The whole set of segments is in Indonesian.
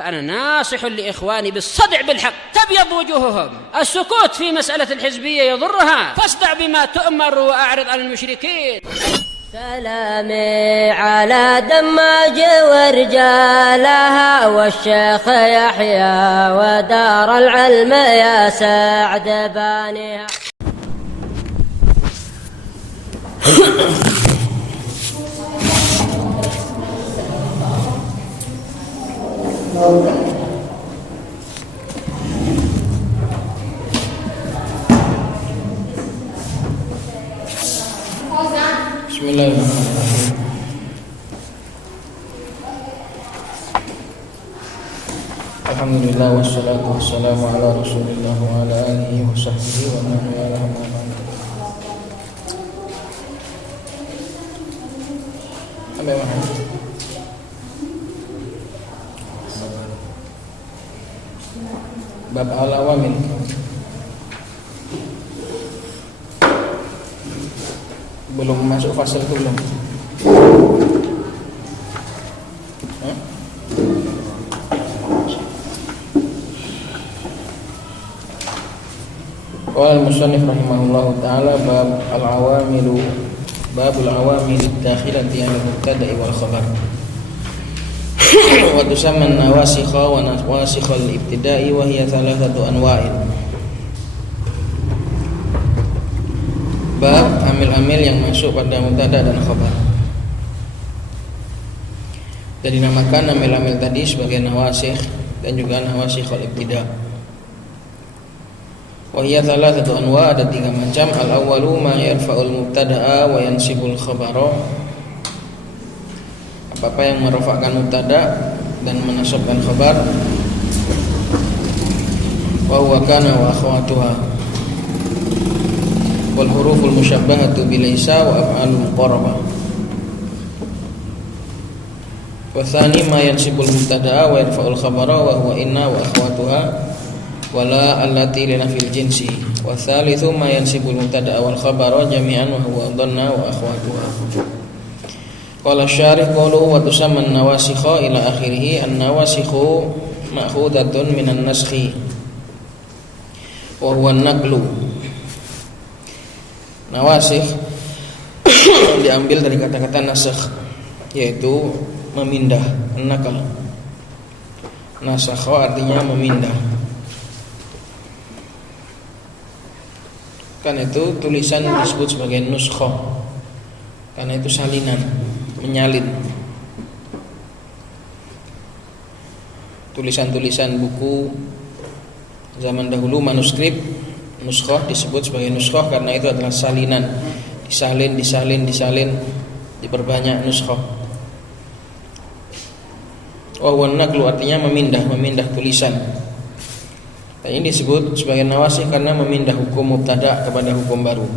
فأنا ناصح لإخواني بالصدع بالحق تبيض وجوههم. السكوت في مسألة الحزبية يضرها، فاصدع بما تؤمر وأعرض عن المشركين. سلامي على دماج ورجالها والشيخ يحيى ودار العلم يا سعد بانيها. Bismillahirrahmanirrahim. Alhamdulillah wassalatu wassalamu ala Rasulillah wa ala alihi wa sahbihi wa man wala. Sampai mana? Bab al-awamin. Belum masuk fasal itu belum? Qala al-musannif rahimahullahu taala bab al-awamilu babul awamil dakhilati ala mubtada'i wal khabar wa tusamma an-nawasikha wa nawasikh al-ibtida'i wa hiya thalathatu anwa'in. Bab amil-amil yang masuk pada mubtada dan khabar. Dan dinamakan amil-amil tadi sebagai nawasikh dan juga nawasikh al-ibtida'. Wa hiya thalathatu anwa', ada 3 macam. Al-awwalu ma yarfa'ul mubtada'a wa yansibul khabara. Apa-apa yang merafa'kan mubtada' dan menasabkan khabar. Wa huwa kana wa akhawatuha. Wal huruful musyabbahatu bilaisa wa af'alul muqarrabah. Wa tsani ma yansibul mubtada'a wa yarfa'ul khabara wa huwa inna wa akhawatuha wala allati lana fil jinsi. Wa tsalitsu ma yansibul mubtada'a wal khabara jami'an wa huwa dhanna wa akhawatuha. Qala syarih qalu wa tusamma an-nawasikha ila akhirih. An-nawasikhu ma'khudatun minan naskhi wa huwa an-naqlu. Nawasikh diambil dari kata-kata nasakh, yaitu memindah, an-naql. Nasakha artinya memindah. Karena itu tulisan disebut sebagai nuskha, karena itu salinan, menyalin. Tulisan-tulisan buku zaman dahulu, manuskrip, nuskha disebut sebagai nuskha karena itu adalah salinan, disalin, diperbanyak nuskha. Wa huwa an-naqlu artinya memindah tulisan. Dan ini disebut sebagai nawasikh karena memindah hukum mubtada kepada hukum baru.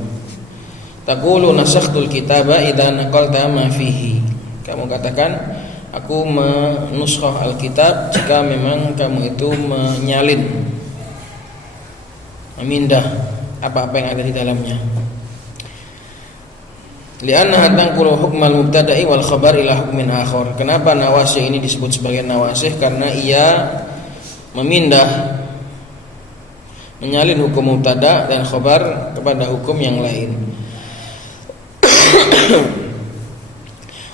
Taqulu nasakhtul kitaba idza naqalta ma fihi. Kamu katakan aku menuskha al-kitab jika memang kamu itu menyalin, memindah apa-apa yang ada di dalamnya. Li'anna tanqulu hukmal mubtada'i wal khabar ila hukmin akhar. Kenapa nawasikh ini disebut sebagai nawasikh? Karena ia memindah, menyalin hukum mubtada dan khabar kepada hukum yang lain.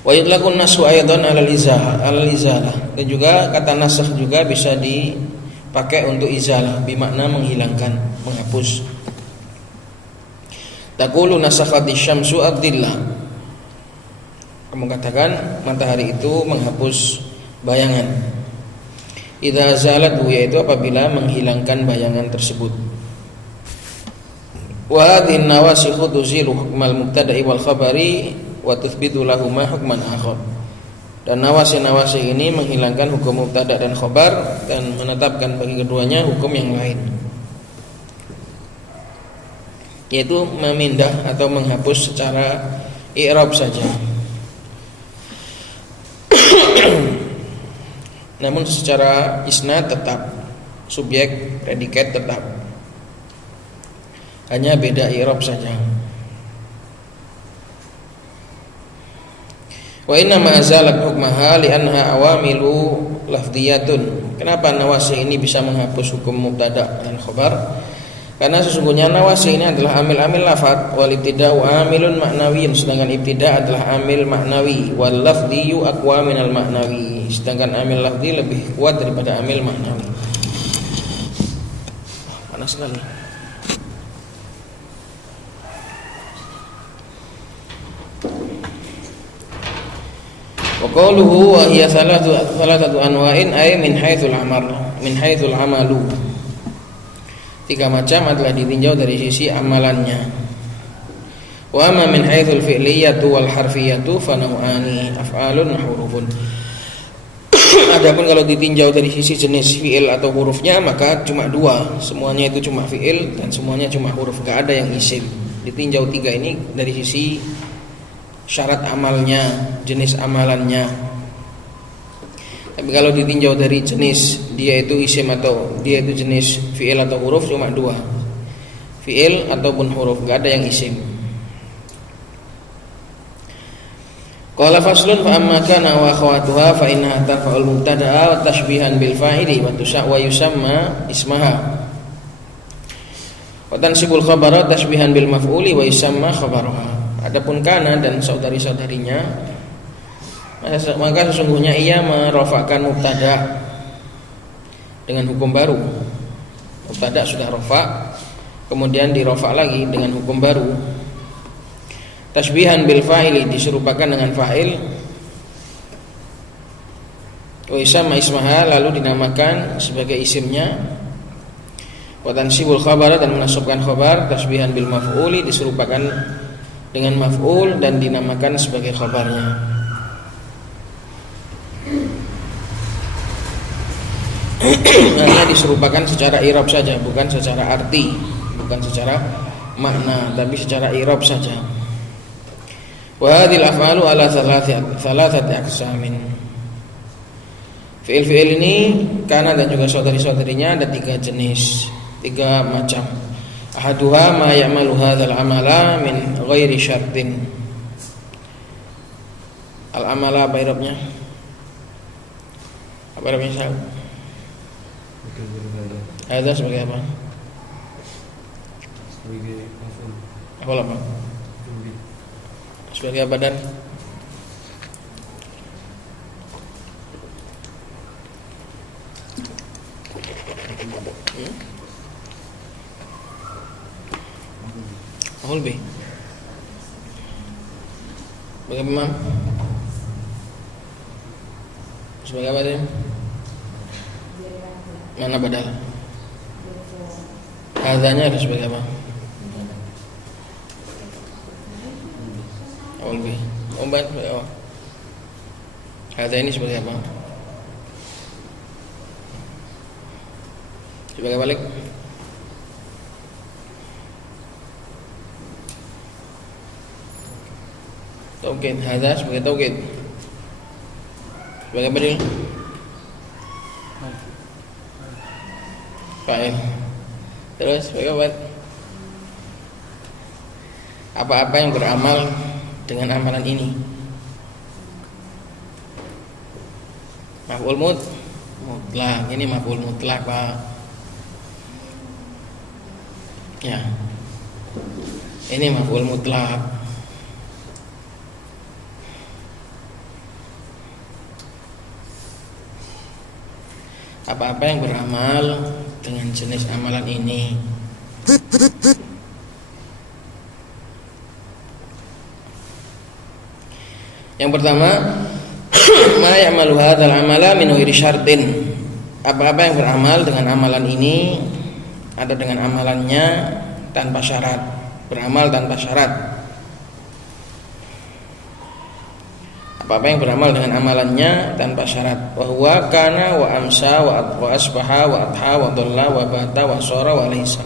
Wa yutlaqun nasu aidan ala izalah. Dan juga kata nasakh juga bisa dipakai untuk izalah, bermakna menghilangkan, menghapus. Taqulu nasakhati syamsu ad-dhillah. Kamu katakan matahari itu menghapus bayangan. Idza zalat, yaitu apabila menghilangkan bayangan tersebut. Wa hadhihi an-nawasikhu tuzilu hukmal mubtada'i wal khabari wa tuthbitu lahumma hukman akhar. Dan nawasih ini menghilangkan hukum mubtada dan khabar dan menetapkan bagi keduanya hukum yang lain, yaitu memindah atau menghapus secara i'rab saja. Namun secara isnad tetap, subjek predikat tetap, hanya beda i'rab saja. Wa inna ma azalat hukmaha li'annaha awamilu lafdiyatun. Kenapa nawasi ini bisa menghapus hukum mubtada dan khabar? Karena sesungguhnya nawasi ini adalah amil-amil lafaz, wal ibtida'u amilun ma'nawiyyun, sedangkan ibtida' adalah amil maknawi, wal lafdhiyu aqwa minal maknawi, sedangkan amil lafzi lebih kuat daripada amil maknawi. Panas sekali. Wa qawluhu wa hiya thalathatu anwa'in ay min haitsul amalu. 3 macam adalah ditinjau dari sisi amalannya. Wa amma min haitsul fi'liyatu wal harfiyatu fa naw'ani af'alun hurufun. Adapun kalau ditinjau dari sisi jenis fi'il atau hurufnya maka cuma 2, semuanya itu cuma fi'il dan semuanya cuma huruf, enggak ada yang isim. Ditinjau 3 ini dari sisi syarat amalnya, jenis amalannya. Tapi kalau ditinjau dari jenis dia itu isim atau dia itu jenis fi'il atau huruf cuma 2, fi'il ataupun huruf, enggak ada yang isim. Qala faslun fa amma kana wa akhawatuha fa innaha tarfa'ul mubtada'a wa tashbihan bil fa'ili wa yusamma ismaha wa tansibul khabara tashbihan bil maf'uli wa yusamma khabaraha. Adapun kana dan saudari-saudarinya maka sesungguhnya ia merofakkan mubtada dengan hukum baru. Mubtada sudah rofa, kemudian dirofak lagi dengan hukum baru. Tasbihan bil fa'ili, diserupakan dengan fa'il. Wa isamma ismaha, lalu dinamakan sebagai isimnya. Wa tansibul khabara, dan menasabkan khabar. Tasbihan bil maf'uli, diserupakan dengan maf'ul dan dinamakan sebagai khabarnya. Hanya diserupakan secara i'rab saja, bukan secara arti, bukan secara makna, tapi secara i'rab saja. Wa hadhil af'alu ala thalathati aqsamin. Fi'il-fi'il ini kana dan juga saudari-saudarinya ada 3 jenis, 3 macam. Ahaduha ma ya'malu hadzal amala min ghairi syartin. Al-amala apa i'rabnya? Apa i'rabnya Sal? Hadza sebagai apa? Sebagai apa? Sebagai apa dan? Lebih. Sebagai apa? Sebagai apa tadi? Mana badal? Hadzanya harus sebagai apa? Lebih. Obat sebagai apa? Hadza ini sebagai apa? Sebagai balik. Taukid, hadza sebagai taukid. Sebagai apa dia? Fa'il. Terus sebagai apa? Apa-apa yang beramal dengan amalan ini. Maf'ul mutlak. Ini maf'ul mutlak, Pak. Ya. Ini maf'ul mutlak. Apa-apa yang beramal dengan jenis amalan ini. Yang pertama, ma ya'malu hadzal amala min ghairi syartin. Apa-apa yang beramal dengan amalan ini atau dengan amalannya tanpa syarat, beramal tanpa syarat. Apa-apa yang beramal dengan amalannya tanpa syarat. Wa huwa kana wa amsa wa asbaha wa adha wa dhalla wa bata wa sara wa laisa.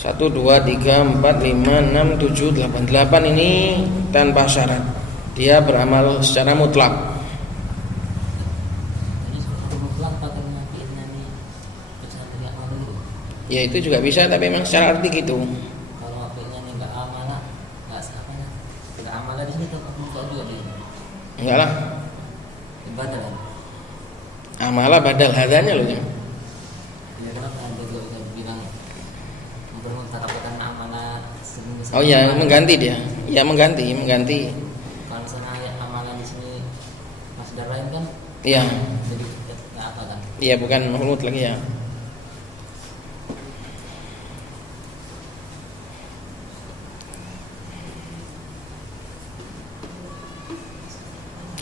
1 2 3 4 5 6 7 8. 8 ini tanpa syarat. Dia beramal secara mutlak. Ya itu juga bisa, tapi memang secara arti gitu. Kalau akhirnya enggak amanah, enggak sahnya. Enggak amanah di sini tuh juga dia. Enggak lah. Ibadah kan. Amala badal hadanya loh. Ya kenapa anda juga bilang mempermutarakan amalan seminggu? Oh ya, mengganti dia. Ya mengganti. Kalau misalnya amalan di sini masdar lain kan? Iya. Jadi nggak apa kan? Iya, bukan mahmud lagi ya.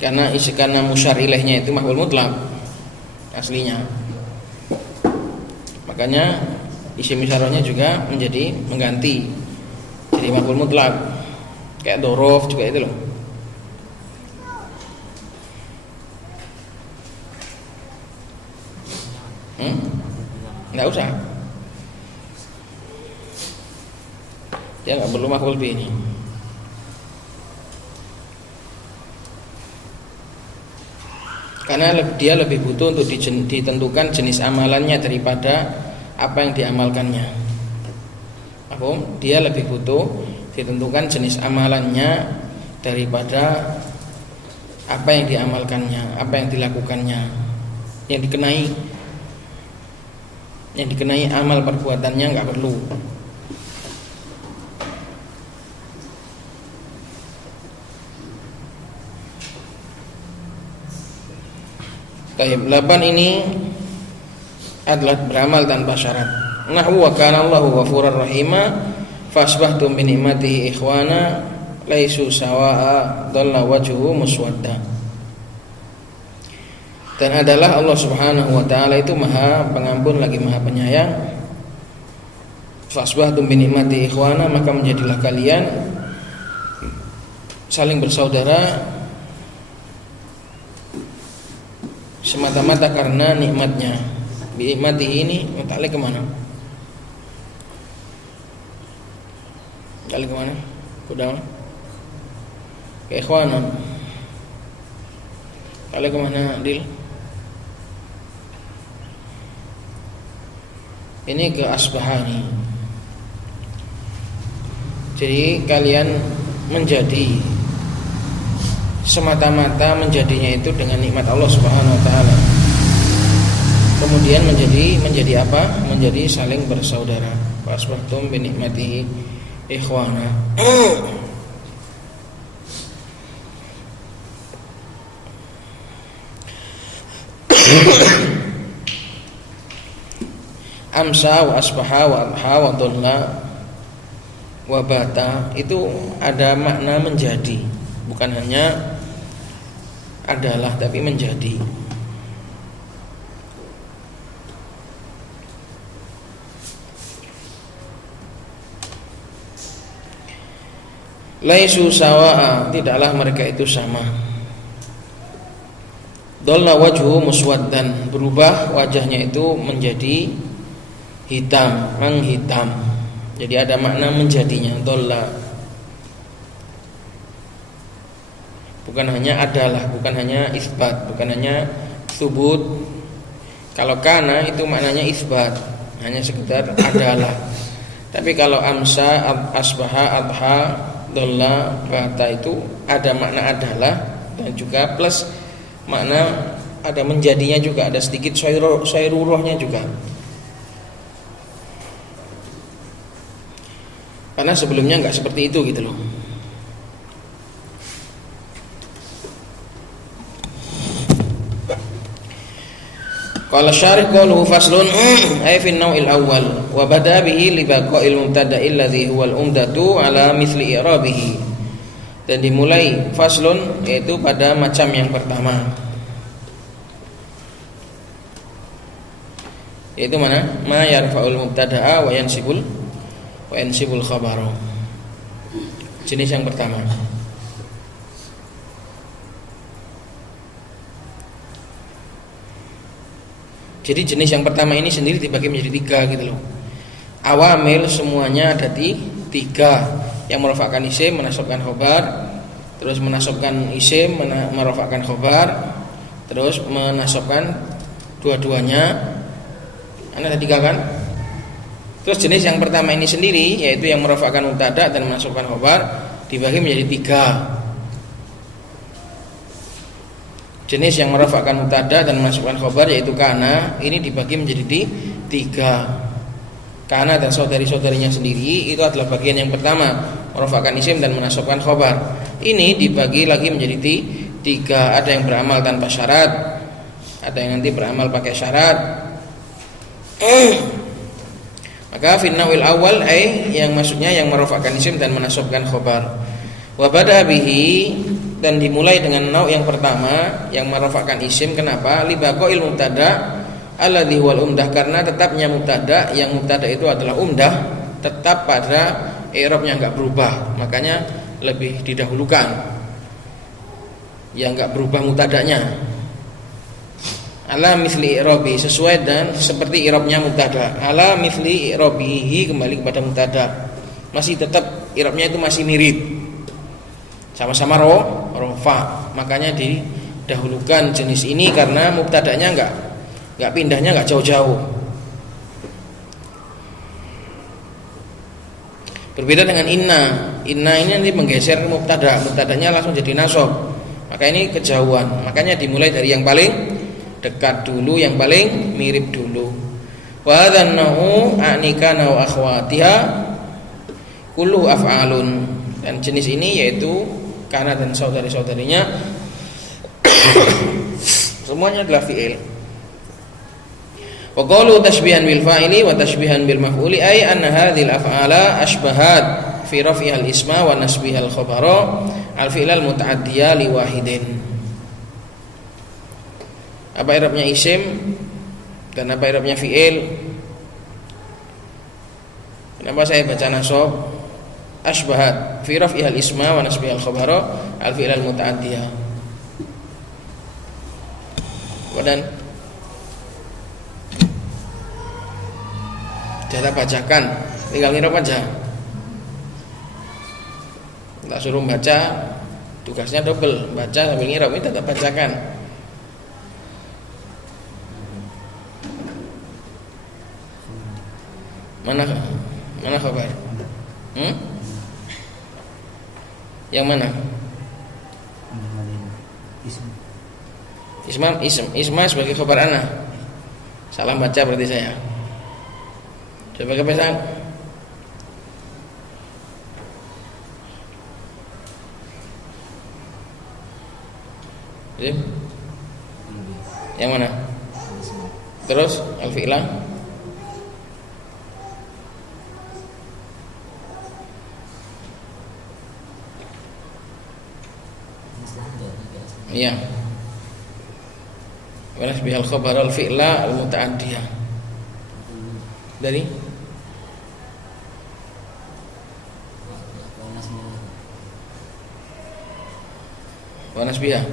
Karena musyar ilaihnya itu maf'ul mutlak aslinya. Makanya isim isyarahnya juga menjadi mengganti jadi maf'ul mutlak. Kayak dorof juga itu loh. Nggak usah. Dia nggak perlu maf'ul bih ini. Karena dia lebih butuh untuk ditentukan jenis amalannya daripada apa yang diamalkannya. Dia lebih butuh ditentukan jenis amalannya daripada apa yang diamalkannya, apa yang dilakukannya, yang dikenai amal perbuatannya nggak perlu. Baik, 8 ini adalah beramal tanpa syarat. Nahwu wa kana Allahu ghafurar rahima fasbahtum bi ni'matihi ikhwana laisu sawa'a dhalla wajhuhu muswadda. Dan adalah Allah Subhanahu wa taala itu Maha Pengampun lagi Maha Penyayang. Fasbahtum bi ni'matihi ikhwana, maka menjadilah kalian saling bersaudara semata-mata karena nikmatnya. Bi'imati ini muta'alliq kemana? Muta'alliq kemana? Kudawan ke ikhwanan. Muta'alliq kemana, Dil? Ini ke asbahani. Jadi kalian menjadi semata-mata menjadinya itu dengan nikmat Allah Subhanahu wa taala. Kemudian menjadi apa? Menjadi saling bersaudara. Fasbahtum bi nikmatihi ikhwana. Amsa wa asbaha wa adha wa dhalla wa bata itu ada makna menjadi, bukan hanya adalah tapi menjadi. Laisu sawa'a, tidaklah mereka itu sama. Dhalla wajhu muswaddan, berubah wajahnya itu menjadi hitam, menghitam. Jadi ada makna menjadinya, dhalla. Bukan hanya adalah, bukan hanya isbat, bukan hanya subut. Kalau kana itu maknanya isbat, hanya sekedar adalah. Tapi kalau amsa, asbaha, adha, dhalla, bata itu ada makna adalah dan juga plus makna ada menjadinya juga, ada sedikit syairurahnya juga. Karena sebelumnya enggak seperti itu gitu loh. Qala syarih qaluhu faslun ay fi an-naw'il awwal wa bada bihi li baqa'il mubtada'i alladhi huwa al-umdatu ala mithli i'rabihi. Dan dimulai faslun yaitu pada macam yang pertama. Yaitu mana? Ma yarfa'ul mubtada'a wa yansibul khabara. Jenis yang pertama. Jadi jenis yang pertama ini sendiri dibagi menjadi 3 gitu loh. Awamil semuanya ada di 3. Yang merofakkan isim, menasabkan khobar, terus menasabkan isim, merofakkan khobar, terus menasabkan dua-duanya. Ada 3 kan? Terus jenis yang pertama ini sendiri, yaitu yang merofakkan mubtada dan menasabkan khobar, dibagi menjadi 3. jenis yang merafa'kan mubtada dan memasukkan khabar yaitu kana, ini dibagi menjadi tiga. Kana dan saudari-saudarinya sendiri itu adalah bagian yang pertama, merafa'kan isim dan menasabkan khabar. Ini dibagi lagi menjadi tiga. Ada yang beramal tanpa syarat, ada yang nanti beramal pakai syarat. Maka finnawil awal yang maksudnya yang merafa'kan isim dan menasabkan khabar. Wa bada bihi, dan dimulai dengan nau yang pertama yang merafa'kan isim. Kenapa? Li baqail mubtada alladhi huwal umdah, karena tetapnya mubtada, yang mubtada itu adalah umdah, tetap pada i'rabnya enggak berubah, makanya lebih didahulukan yang enggak berubah mubtadanya. Ala misli i'rabi, sesuai dan seperti i'rabnya mubtada. Ala misli i'rabihi, kembali kepada mubtada, masih tetap i'rabnya itu masih mirip, sama-sama rofa, makanya didahulukan jenis ini karena mubtadanya enggak pindahnya enggak jauh-jauh. Berbeda dengan inna ini nanti menggeser mubtadanya langsung jadi nasab, maka ini kejauhan, makanya dimulai dari yang paling dekat dulu, yang paling mirip dulu. Wa dzannahu anikana wa akhwatiha kullu af'alun, dan jenis ini yaitu kana dan saudari-saudarinya semuanya adalah fi'il. Wa qalu tashbihan bil fa'ili wa tashbihan bil maf'uli, ay anna hadhil af'ala ashbahat fi raf'ihal isma wa nasbihal khabara al fi'lal muta'addiya li wahidin. Apa i'rabnya isim dan apa i'rabnya fi'il? Kenapa saya baca nasab? Ashbahat fi raf'ihal isma wa nasbihal khabara al fi'lal muta'addiya. Kemudian kita bacakan, tinggal nirab aja. Tak suruh baca, tugasnya double, baca sambil nirab, ini tetap bacakan. Mana khabar? Yang mana? Isma sebagai khabar ana. Salah baca berarti saya. Coba kepesan. Yang mana? Terus al-fi'lah. Iya. Wa nasbihal khabar al-fi'la al-muta'addiyah. Dari wa nasbihah.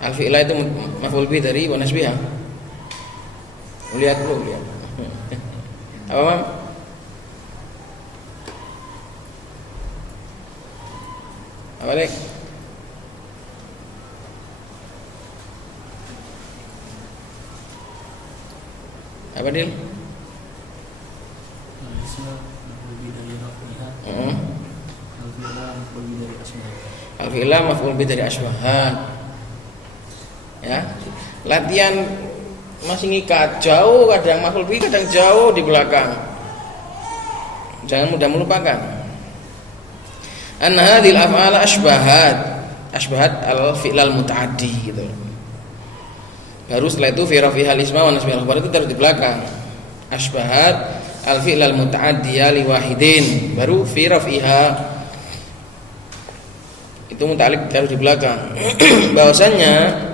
Al-fi'la itu maf'ul bih dari wa nasbihah. Lihat dulu, lihat. Apa, Mam? Apa, Dek? Apa, Dil? Al-fi'la maf'ul bih dari asbahat. Ya. Latihan masih ngikat jauh, kadang maf'ul bih, kadang jauh di belakang. Jangan mudah melupakan. An hadhil af'ala asbahat al-fi'lal muta'addi gitu. Baru setelah itu fi raf'ihal isma wa nasbihal khabar itu taruh di belakang. Asbahat al-fi'lal muta'addiya li wahidin, baru fi raf'iha itu muta'alliq taruh di belakang. Bahwasannya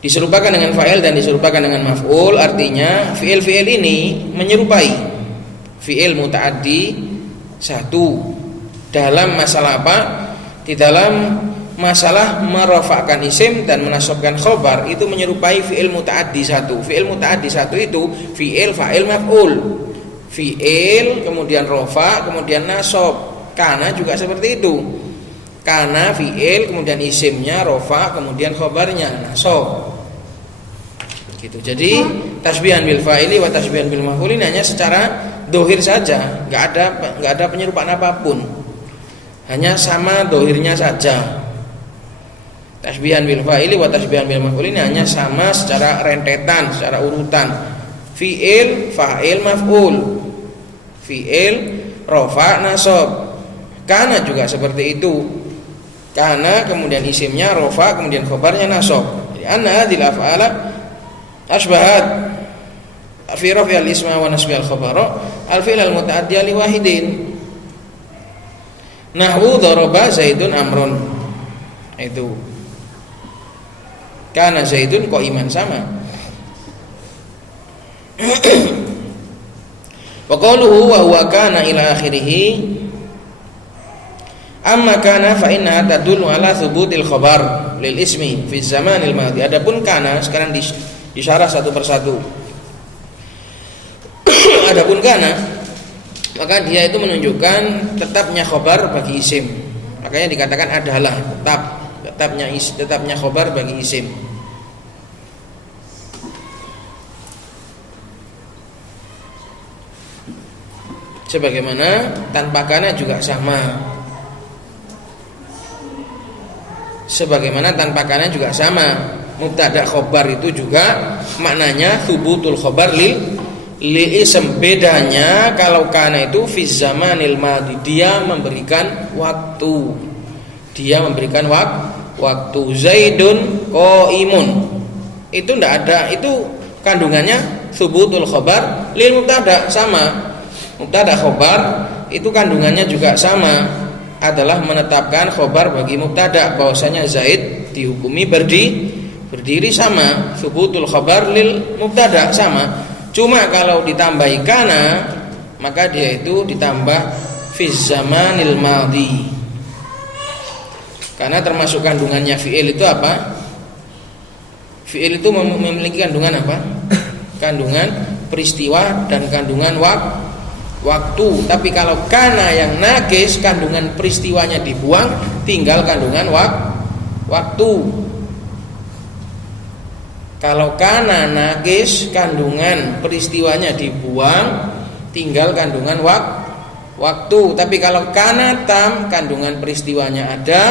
diserupakan dengan fa'il dan diserupakan dengan maf'ul, artinya fi'il ini menyerupai fi'il muta'addi satu. Dalam masalah apa? Di dalam masalah merafa'kan isim dan menasabkan khabar itu menyerupai fi'il muta'addi satu. Fi'il muta'addi satu itu fi'il, fa'il, maf'ul. Fi'il kemudian rafa, kemudian nasab. Kana juga seperti itu. Kana fi'il, kemudian isimnya rafa, kemudian khabarnya nasab. Gitu. Jadi tasbihan bil fa'ili wa tasbihan bil maf'ul ini hanya secara dohir saja, enggak ada penyerupaan apapun. Hanya sama dohirnya saja. Tasbihan bil fa'ili wa tasbihan bil maf'ul ini hanya sama secara rentetan, secara urutan. Fi'il, fa'il, maf'ul. Fi'il, rofa, nasab. Kana juga seperti itu. Kana kemudian isimnya rofa, kemudian khobarnya nasab. Jadi anna hadhil af'ala asbahat fi rafi al-isma wa nasbi al-khabara al-fi'l al-muta'addi li wahidin. Nahwu daraba Zaidun amrun. Itu. Kana Zaidun qa'iman sama. Wa qaluhu wa huwa kana ila akhirih. Amma kana fa inna tadullu ala thubutil khabar lil ismi fi zamanil madhi. Adapun kana sekarang disyarah satu persatu. Adapun kana maka dia itu menunjukkan tetapnya khabar bagi isim. Makanya dikatakan adalah tetapnya khabar bagi isim. Sebagaimana tanpa kana juga sama. Sebagaimana tanpa kana juga sama. Mubtada khabar itu juga maknanya thubutul khabar lil ism. Bedanya kalau kana itu fi zamanil madhi, dia memberikan waktu. Dia memberikan waktu. Zaidun qaimun. Itu ndak ada, itu kandungannya thubutul khabar lil mubtada sama. Mubtada khobar itu kandungannya juga sama, adalah menetapkan khobar bagi mubtada bahwasanya Zaid dihukumi berdiri sama. Thubutul khobar lil mubtada sama. Cuma kalau ditambahi kana maka dia itu ditambah fi zamanil madhi. Karena termasuk kandungannya fi'il itu apa? Fi'il itu memiliki kandungan apa? Kandungan peristiwa dan kandungan waktu. Tapi kalau kana yang nakis, kandungan peristiwanya dibuang, tinggal kandungan waktu. Kalau kana nakis, kandungan peristiwanya dibuang, tinggal kandungan waktu. Tapi kalau kana tam, kandungan peristiwanya ada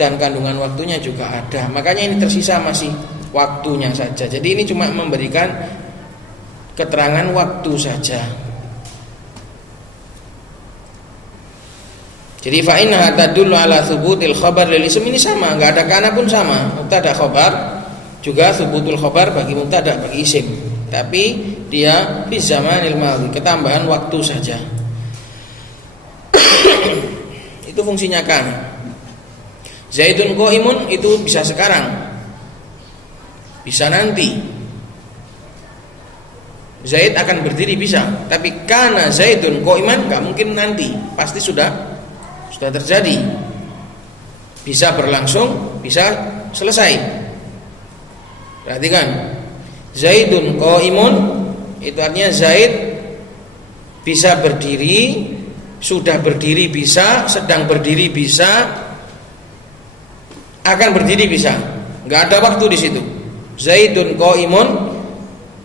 dan kandungan waktunya juga ada. Makanya ini tersisa masih waktunya saja. Jadi ini cuma memberikan keterangan waktu saja. Jadi fa inna tadullu ala thubutil khabar lil ism, ini sama, enggak ada kana pun sama. Mubtada khabar juga thubutul khabar bagi mubtada bagi isim. Tapi dia fi zamanil madhi, ketambahan waktu saja. Itu fungsinya kana. Zaidun qaimun itu bisa sekarang, bisa nanti. Zaid akan berdiri bisa, tapi kana Zaidun qaiman enggak mungkin nanti, pasti sudah terjadi. Bisa berlangsung, bisa selesai. Perhatikan, Zaidun qaimun itu artinya Zaid bisa berdiri, sudah berdiri bisa, sedang berdiri bisa, akan berdiri bisa. Enggak ada waktu di situ. Zaidun qaimun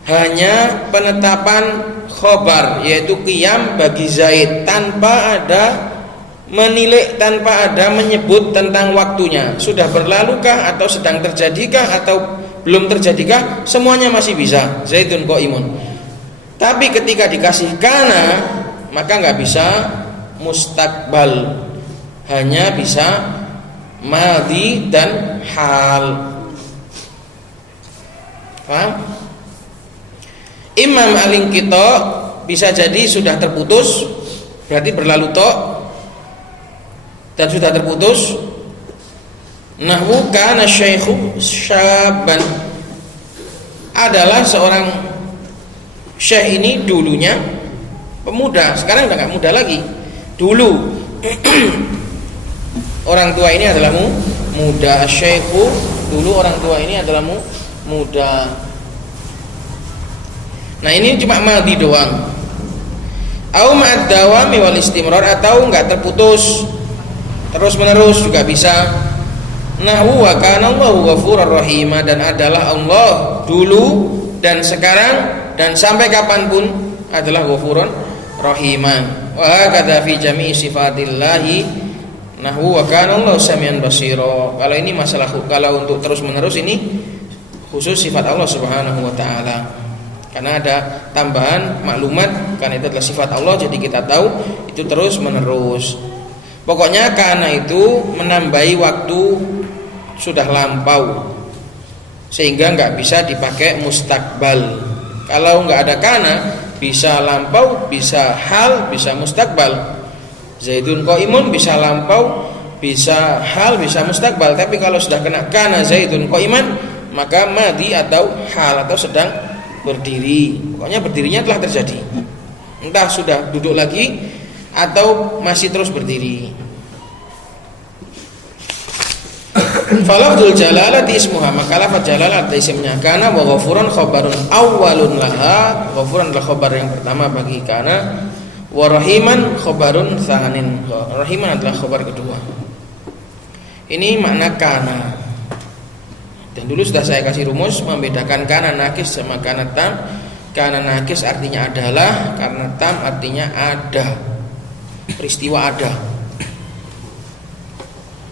hanya penetapan khobar, yaitu qiyam bagi Zaid, tanpa ada menilik, tanpa ada menyebut tentang waktunya. Sudah berlalukah atau sedang terjadikah atau belum terjadikah, semuanya masih bisa. Zaidun qaimun. Tapi ketika dikasih kana, maka nggak bisa mustakbal, hanya bisa madhi dan hal. Paham? Imam al-inqita bisa jadi sudah terputus, berarti berlalu tok dan sudah terputus. Nahwu kana syaikhu syaban, adalah seorang syekh ini dulunya pemuda, sekarang udah gak muda lagi. Dulu orang tua ini adalah muda. Syaikhu, dulu orang tua ini adalah muda. Nah ini cuma madhi doang. Au ma'ad dawami wal istimrar, atau enggak terputus terus menerus juga bisa. Nahwu wa kana Allahu ghafurur rahim, dan adalah Allah dulu dan sekarang dan sampai kapanpun adalah ghafurun rahiman. Wa kadza fi jami'i sifatillahi Nahwu wa kana Allahu samian basira. Kalau ini masalah, kalau untuk terus menerus ini khusus sifat Allah Subhanahu wa taala. Karena ada tambahan maklumat, karena itu adalah sifat Allah, jadi kita tahu itu terus menerus. Pokoknya kana itu menambahi waktu sudah lampau, sehingga nggak bisa dipakai mustakbal. Kalau nggak ada kana, bisa lampau, bisa hal, bisa mustakbal. Zaidun qaimun bisa lampau, bisa hal, bisa mustakbal. Tapi kalau sudah kena kana zaidun qaiman, maka madi atau hal atau sedang berdiri. Pokoknya berdirinya telah terjadi. Entah sudah duduk lagi atau masih terus berdiri. Falafdul jalalati ismuha, maka lafaz jalalah isimnya kana wa ghafuran khabarun awwalun laha. Ghafuran adalah khabar yang pertama bagi kana, wa rahiman khabarun tsanin. Rahiman adalah khabar kedua. Ini makna kana. Dan dulu sudah saya kasih rumus membedakan kana nakis sama kana tam. Kana nakis artinya adalah, karena tam artinya ada, peristiwa ada.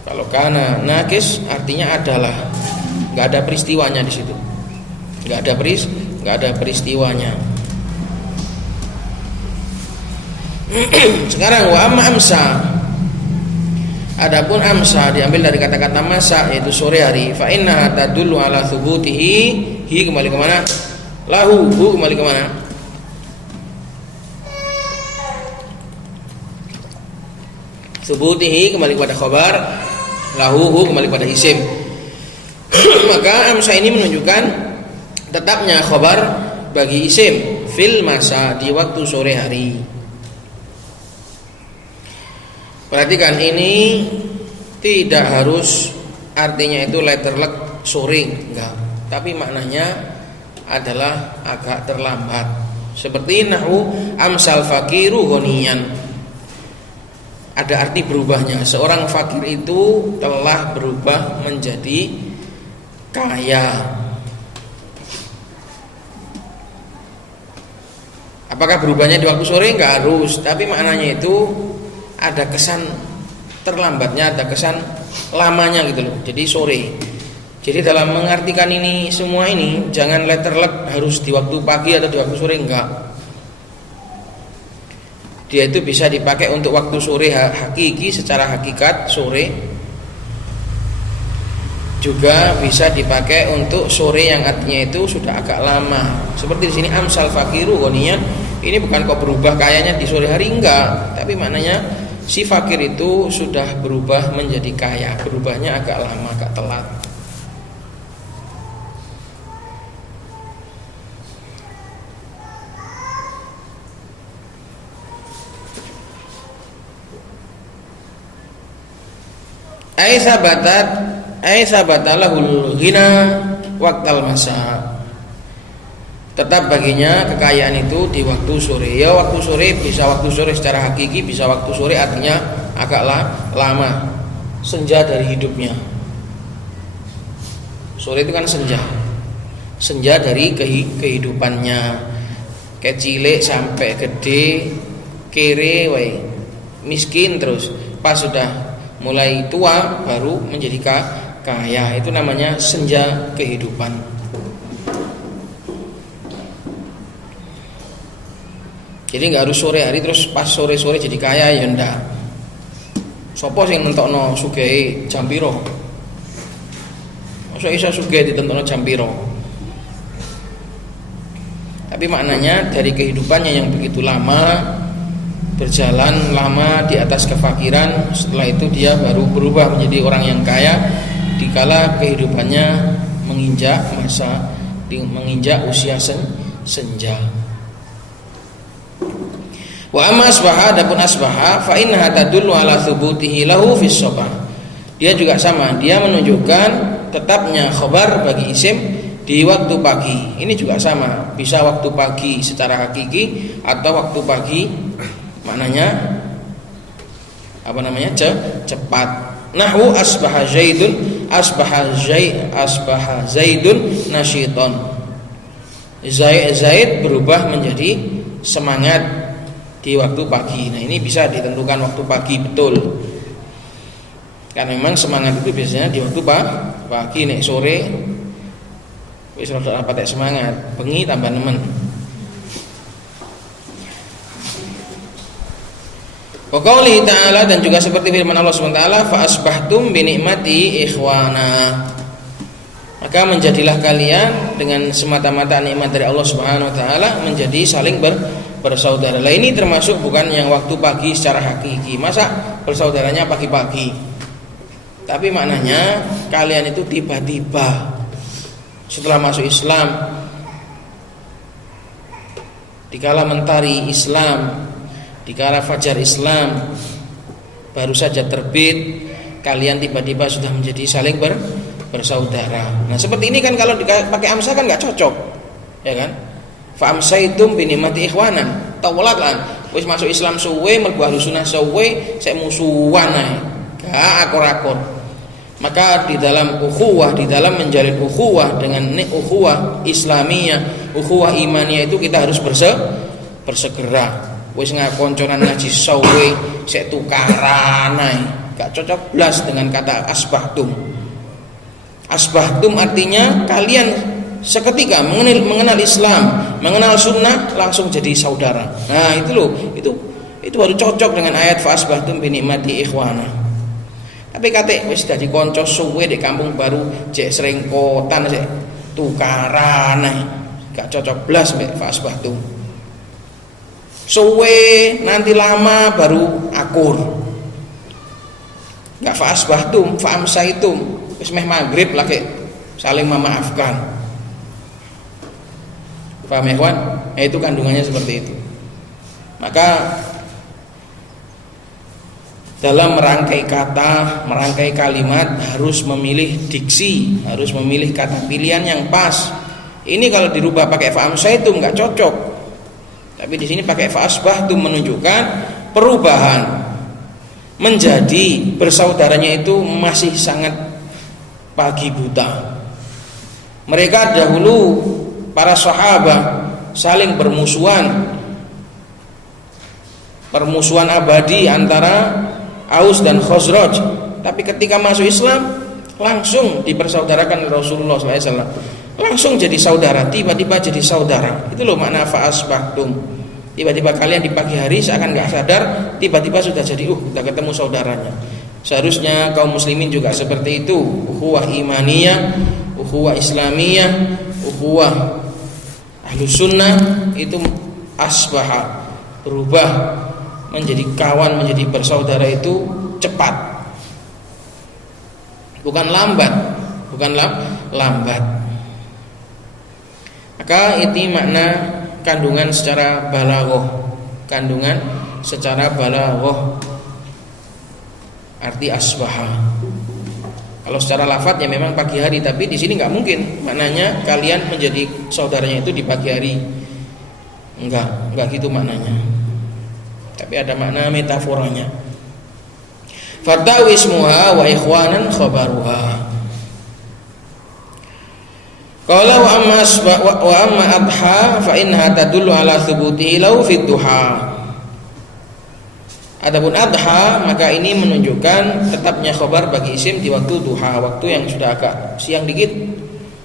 Kalau kana nakis artinya adalah, nggak ada peristiwanya di situ, nggak ada peristiwanya. Sekarang wa amma amsa. Adapun amsa diambil dari kata-kata masa, yaitu sore hari. Fa inna tadullu ala thubutihi. Hi kembali ke mana? Lahu, hu kembali ke mana? Thubutihi kembali kepada khabar, lahu, hu kembali kepada isim. Maka amsa ini menunjukkan tetapnya khabar bagi isim fil masa, di waktu sore hari. Perhatikan, ini tidak harus artinya itu letter luck sore, enggak. Tapi maknanya adalah agak terlambat. Seperti nahwu amsal fakiru ghaniyan. Ada arti berubahnya. Seorang fakir itu telah berubah menjadi kaya. Apakah berubahnya di waktu sore? Enggak harus. Tapi maknanya itu ada kesan terlambatnya, ada kesan lamanya gitu loh. Jadi sore. Jadi dalam mengartikan ini semua ini, jangan letter luck harus di waktu pagi atau di waktu sore, enggak. Dia itu bisa dipakai untuk waktu sore hakiki, secara hakikat sore. Juga bisa dipakai untuk sore yang artinya itu sudah agak lama. Seperti di sini amsal fakiru ghaniyan. Ini bukan kok berubah kayanya di sore hari, enggak. Tapi maknanya si fakir itu sudah berubah menjadi kaya. Berubahnya agak lama, agak telat. Ai sabatalahul ghina waqtal masa. Tetap baginya kekayaan itu di waktu sore. Ya waktu sore, bisa waktu sore secara hakiki, bisa waktu sore artinya agak lama, senja dari hidupnya. Sore itu kan senja dari kehidupannya. Kecilek sampai gede, kere wae, miskin terus. Pas sudah mulai tua baru menjadi kaya. Itu namanya senja kehidupan. Jadi nggak harus sore hari terus pas sore-sore jadi kaya, ya ndak. Sopo sing nentokno sugih jam piro? Masa iso sugih ditentokno jam piro? Tapi maknanya dari kehidupannya yang begitu lama, berjalan lama di atas kefakiran, setelah itu dia baru berubah menjadi orang yang kaya dikala kehidupannya menginjak usia senja. Wa amma asbaha, adapun asbaha fa innaha tadullu ala thubutihi lahu fis sabah. Dia juga sama, dia menunjukkan tetapnya khabar bagi isim di waktu pagi. Ini juga sama, bisa waktu pagi secara hakiki atau waktu pagi maknanya cepat. Nahwu asbaha zaidun nasyiton. Zaid berubah menjadi semangat di waktu pagi. Nah, ini bisa ditentukan waktu pagi betul. Karena memang semangat itu biasanya di waktu pagi, nek sore wis rada patek semangat, bengi tambah nemen. Wa qouli ta'ala, dan juga seperti firman Allah Subhanahu wa taala, fa asbahtum bi ni'mati ikhwana. Maka menjadilah kalian dengan semata-mata nikmat dari Allah Subhanahu wa taala menjadi saling bersaudara. Lah ini termasuk bukan yang waktu pagi secara hakiki. Masa bersaudaranya pagi-pagi? Tapi maknanya kalian itu tiba-tiba setelah masuk Islam, dikala mentari Islam, dikala fajar Islam baru saja terbit, kalian tiba-tiba sudah menjadi saling bersaudara. Nah seperti ini kan kalau pakai amsah kan nggak cocok, ya kan? Fa amsaitum bi ni'mati ikhwanan. Tawalat lah, wis masuk Islam suwe, mlebu Ahlussunnah suwe, sek musuhan ae. Gak akur-akur. Maka di dalam ukhuwah, di dalam menjalin ukhuwah dengan ukhuwah Islamiyah, ukhuwah imaniyah itu kita harus bersegera. Wis ngakonconan ngaji sawe sek tukaran ae. Gak cocok blas dengan kata asbahtum. Asbahtum artinya kalian seketika mengenal Islam, mengenal sunnah, langsung jadi saudara. Nah itu loh, itu baru cocok dengan ayat fa asbahtum bi ni'mati ikhwana. Tapi kate wis dadi kanca suwe di kampung baru jek sering kotan sik tukaran ae. Gak cocok blas mek fa asbahtum. Suwe nanti lama baru akur. Gak fa asbahtum, fa amsaitum. Wis meh maghrib lagi saling memaafkan. Paham ya kawan? Itu kandungannya seperti itu. Maka dalam merangkai kata, merangkai kalimat harus memilih diksi, harus memilih kata pilihan yang pas. Ini kalau dirubah pakai fa amsaitum nggak cocok. Tapi di sini pakai fa asbahtum menunjukkan perubahan. Menjadi bersaudaranya itu masih sangat pagi buta. Mereka dahulu para sahabat saling permusuhan abadi antara Aus dan Khazraj, tapi ketika masuk Islam langsung dipersaudarakan Rasulullah SAW, langsung jadi saudara, tiba-tiba jadi saudara. Itu loh makna fa asbahtum. Tiba-tiba kalian di pagi hari seakan nggak sadar, tiba-tiba sudah jadi kita ketemu saudaranya. Seharusnya kaum muslimin juga seperti itu, ukhuwah imaniyah, ukhuwah islamiyah, ukhuwah ahlus sunnah itu asbaha, berubah menjadi kawan, menjadi bersaudara itu cepat, bukan lambat, lambat. Maka ini makna kandungan secara balaghah, arti asbaha. Kalau secara lafadz ya memang pagi hari, tapi di sini nggak mungkin maknanya kalian menjadi saudaranya itu di pagi hari. Enggak gitu maknanya. Tapi ada makna metaforanya. Fatawi ismuha wa ikhwanan khabaruha. Qala wa amma adha fa innaha tadullu ala thubuti law fi duha. Adapun adha maka ini menunjukkan tetapnya khabar bagi isim di waktu duha, waktu yang sudah agak siang dikit.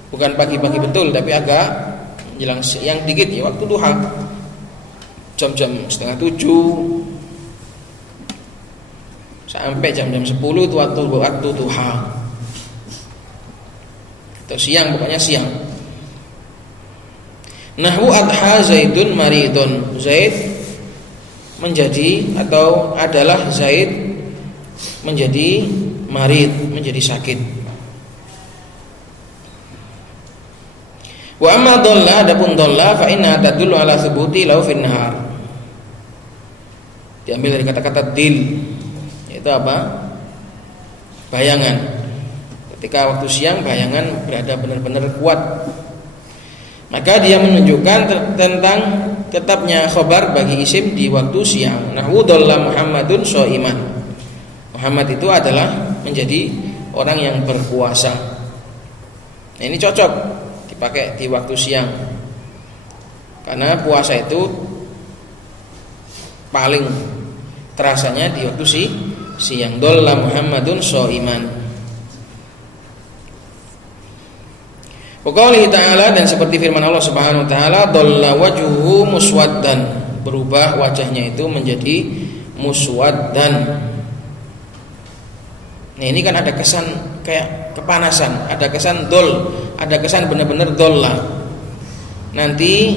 Bukan pagi-pagi betul tapi agak jelang siang dikit ya, waktu duha. Jam-jam 6:30 sampai jam-jam 10 itu waktu duha. Atau siang, pokoknya siang. Nahwu adha Zaidun maridun. Zaid menjadi atau adalah Zaid menjadi marid, menjadi sakit. Wa amma dhalla, adapun dhalla fa inna tadullu ala thubuti law fin nahar. Diambil dari kata-kata dil, yaitu apa? Bayangan. Ketika waktu siang bayangan berada benar-benar kuat, maka dia menunjukkan tentang tetapnya khabar bagi isim di waktu siang. Nahwu dhalla Muhammadun shaiman. Muhammad itu adalah menjadi orang yang berpuasa. Nah, ini cocok dipakai di waktu siang, karena puasa itu paling terasanya di waktu siang. Dhalla Muhammadun shaiman. Wa qoulihi ta'ala, dan seperti firman Allah Subhanahu wa taala, dhalla wajhuhu muswaddan, berubah wajahnya itu menjadi muswaddan. Nah, ini kan ada kesan kayak kepanasan, ada kesan dol, ada kesan benar-benar dolla. Nanti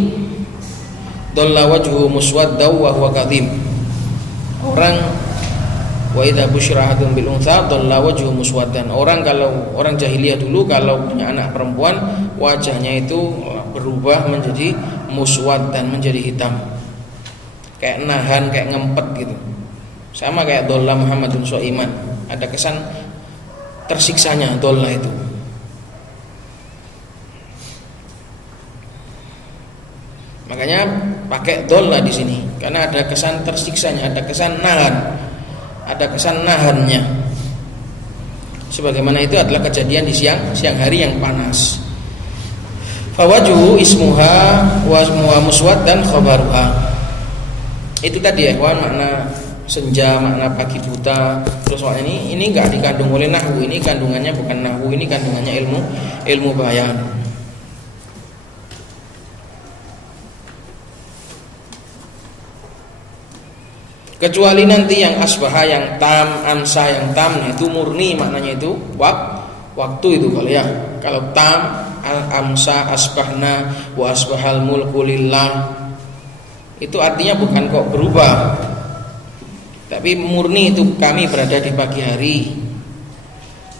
dolla wajhu muswaddaw wa huwa kadhib. Orang wa idza busyira ahadun bil untha dolla wajhu muswaddan. Kalau orang jahiliyah dulu kalau punya anak perempuan, wajahnya itu berubah menjadi muswaddan, menjadi hitam. Kayak nahan, kayak ngempet gitu. Sama kayak dolla Muhammadun shaiman. Ada kesan tersiksanya dolla itu. Makanya pakai dolla di sini karena ada kesan tersiksanya, ada kesan nahan, ada kesan nahannya. Sebagaimana itu adalah kejadian di siang hari yang panas. Fawajhu ismuha wa muswaddan khabaruha. Itu tadi ya, makna senja, makna pagi buta. Terus soal ini enggak dikandung oleh nahwu, ini kandungannya bukan nahwu, ini kandungannya ilmu bayan. Kecuali nanti yang asbaha, yang tam, amsa, yang tam, nah itu murni maknanya itu waktu itu kalau ya. Kalau tam, amsa, asbahna, wa asbahal mulku lillah, itu artinya bukan kok berubah, tapi murni itu kami berada di pagi hari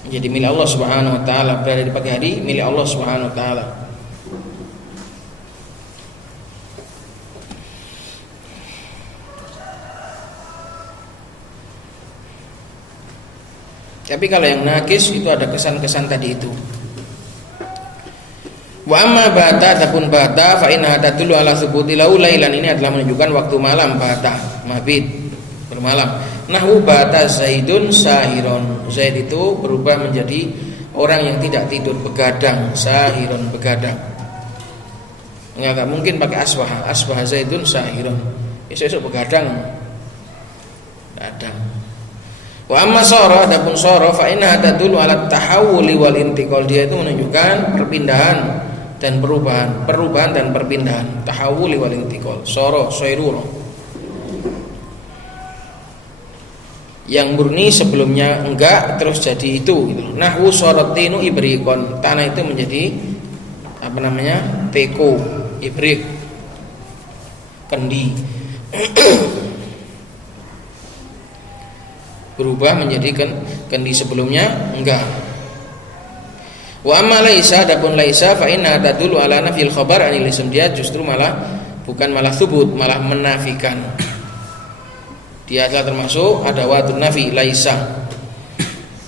menjadi milik Allah Subhanahu wa taala, berada di pagi hari milik Allah Subhanahu wa taala. Tapi kalau yang nakis itu ada kesan-kesan tadi itu. Wa amma bata, adapun bata fa inna tadullu ala thubuti lailan, ini adalah menunjukkan waktu malam, bata mabit, bermalam. Nahwu bata Zaidun sahiron, Zaid itu berubah menjadi orang yang tidak tidur, begadang, sahiron, begadang. Enggak mungkin pakai asbaha Zaidun sahiron, esok begadang, begadang. Wa amma sara, adapun sara fa inna tadullu ala tahawuli wal intiqal, dia itu menunjukkan perpindahan dan perubahan dan perpindahan. Tahawuli wal intiqal, sara sairura, yang murni sebelumnya enggak terus jadi itu gitu. Nahwu saratinu ibrikon, tanah itu menjadi teko, ibrik, kendi. Berubah menjadi kendi, sebelumnya enggak. Wa amma laisa, adapun laisa fa inna tadullu ala nafil khabar anil ism, dia justru bukan malah thubut, malah menafikan. Dia adalah termasuk adawatun nafi, laisa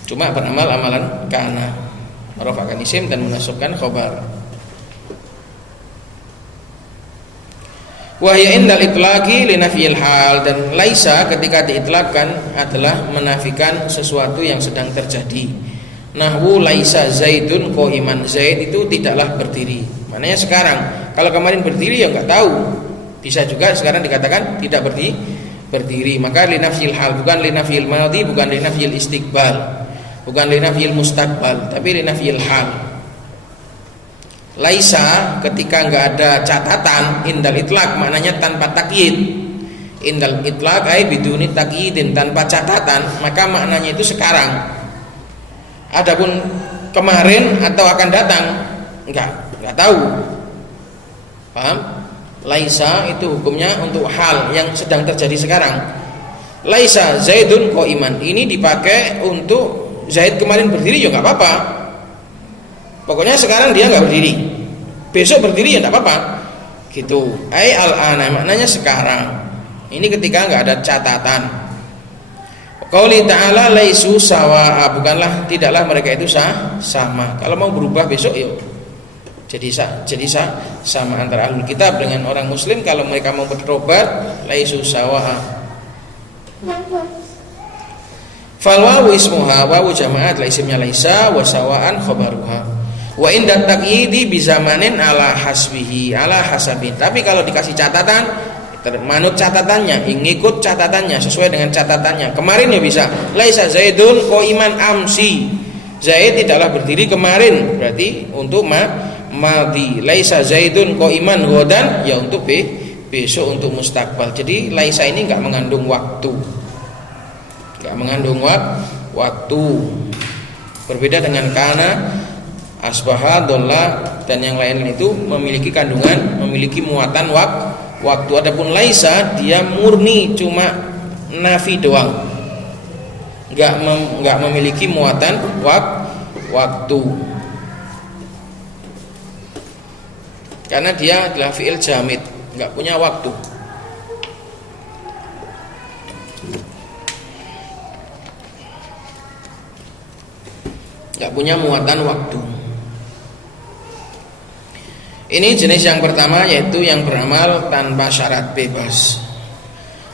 cuma beramal amalan kana, merofakkan isim dan menasabkan khabar. Wahya indal itlaqi li nafyil hal, dan laisa ketika diitlaqkan adalah menafikan sesuatu yang sedang terjadi. Nahwu laisa Zaidun qa'iman, Zaid itu tidaklah berdiri. Maknanya sekarang, kalau kemarin berdiri ya enggak tahu. Bisa juga sekarang dikatakan tidak berdiri. Maka li nafyil hal, bukan li nafyil madhi, bukan li nafyil istiqbal, bukan li nafyil mustaqbal, tapi li nafyil hal. Laisa ketika enggak ada catatan, indal itlaq maknanya tanpa takyid. Indal itlaq ay biduni takyidin, tanpa catatan, maka maknanya itu sekarang. Adapun kemarin atau akan datang enggak tahu. Paham? Laisa itu hukumnya untuk hal yang sedang terjadi sekarang. Laisa Zaidun qa'iman, ini dipakai untuk Zaid kemarin berdiri ya enggak apa-apa. Pokoknya sekarang dia nggak berdiri, besok berdiri ya nggak apa-apa, gitu. Ai al-ana maknanya sekarang. Ini ketika nggak ada catatan. Qauli ta'ala laisu sawa'a, bukanlah tidaklah mereka itu sama. Kalau mau berubah besok yuk. Jadi sama antara ahlul kitab dengan orang muslim. Kalau mereka mau bertobat, laisu sawa'a. Fal wawu ismuha, wawu jamaat, la isimnya laisa, wa sawa'an khabaruha. Wa inda taqyidi bi zamanin ala hasbihi, ala hasabin. Tapi kalau dikasih catatan manut catatannya, ngikut catatannya, sesuai dengan catatannya. Kemarin ya bisa, laisa Zaidun qaiman amsi, Zaid tidaklah berdiri kemarin, berarti untuk madhi. Laisa Zaidun qaiman ghadan, ya untuk besok, untuk mustakbal. Jadi laisa ini enggak mengandung waktu, enggak mengandung waktu. Berbeda dengan kana, asbaha, dolla dan yang lain itu memiliki kandungan, memiliki muatan waktu. Adapun laisa dia murni cuma nafi doang, enggak memiliki muatan waktu, karena dia adalah fi'il jamid, enggak punya waktu. Enggak punya muatan waktu. Ini jenis yang pertama, yaitu yang beramal tanpa syarat, bebas.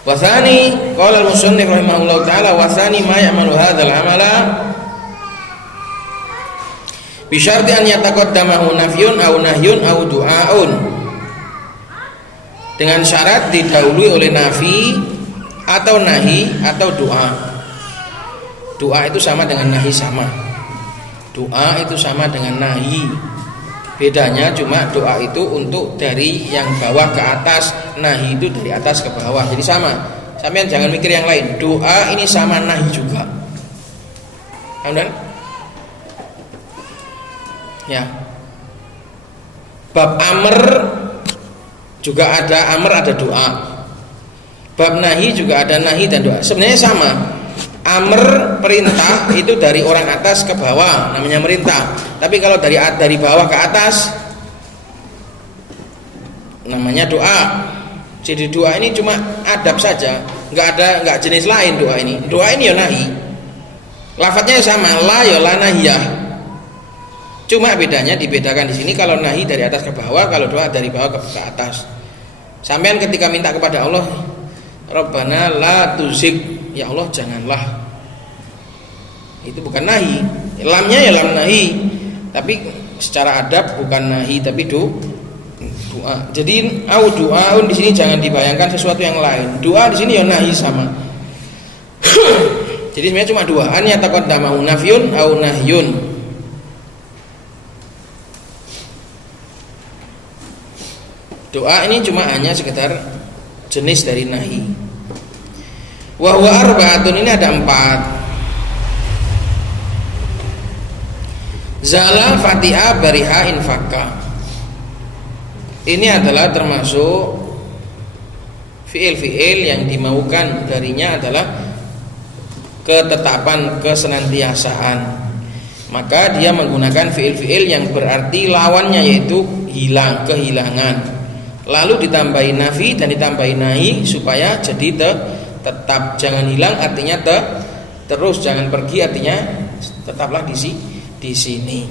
Wathani, qala al-musannif rahimahullah ta'ala, wathani ma ya'malu hadzal amala bi syarti an yataqaddamahu nafyun aw nahyun aw du'aun. Dengan syarat didahului oleh nafi atau nahi atau doa. Doa itu sama dengan nahi, sama. Doa itu sama dengan nahi. Bedanya cuma doa itu untuk dari yang bawah ke atas, nahi itu dari atas ke bawah. Jadi sama. Sampean jangan mikir yang lain. Doa ini sama nahi juga. Kemudian ya. Bab amr juga ada amr, ada doa. Bab nahi juga ada nahi dan doa. Sebenarnya sama. Amr, perintah itu dari orang atas ke bawah, namanya merintah. Tapi kalau dari bawah ke atas namanya doa. Jadi doa ini cuma adab saja, enggak jenis lain doa ini. Doa ini ya nahi. Lafadznya sama, la ya la nahiyah. Cuma bedanya dibedakan di sini, kalau nahi dari atas ke bawah, kalau doa dari bawah ke atas. Sampean ketika minta kepada Allah, Rabbana la tuzigh, ya Allah janganlah, itu bukan nahi. Lamnya ya lam nahi, tapi secara adab bukan nahi tapi doa. Jadi au doaun di sini jangan dibayangkan sesuatu yang lain. Doa di sini ya nahi sama. Jadi sebenarnya cuma dua, an yataqaddamahu nafyun au nahyun. Doa ini cuma hanya sekedar jenis dari nahi. Wa huwa arba'atun, ini ada 4. Zala, fatiha, bariha, infaka. Ini adalah termasuk fi'il-fi'il yang dimaukan darinya adalah ketetapan, kesenantiasaan. Maka dia menggunakan fi'il-fi'il yang berarti lawannya, yaitu hilang, kehilangan. Lalu ditambahi nafi dan ditambahi nahi supaya jadi tetap. Jangan hilang artinya terus, jangan pergi artinya tetaplah di sini.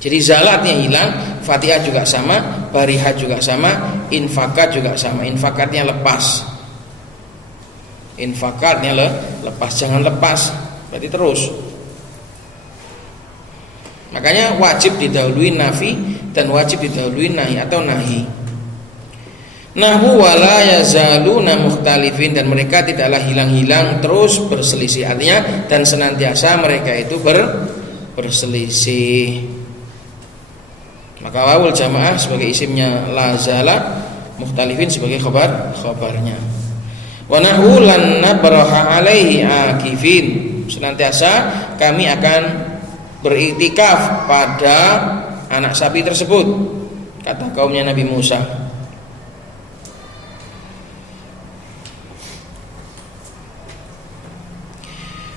Jadi zala artinya hilang, fatihah juga sama, bariha juga sama, infakat juga sama. Infakatnya lepas. Infakatnya lepas, jangan lepas, berarti terus. Makanya wajib didahului nafi dan wajib didahului nahi atau nahi. Nahu wala yazaluna mukhtalifin, dan mereka tidaklah hilang-hilang terus berselisih, artinya dan senantiasa mereka itu berselisih. Maka wawul jamaah sebagai isimnya la zala, mukhtalifin sebagai khabarnya. Wa nahu lan nabraha alaihi akifin, senantiasa kami akan beriktikaf pada anak sapi tersebut, kata kaumnya Nabi Musa.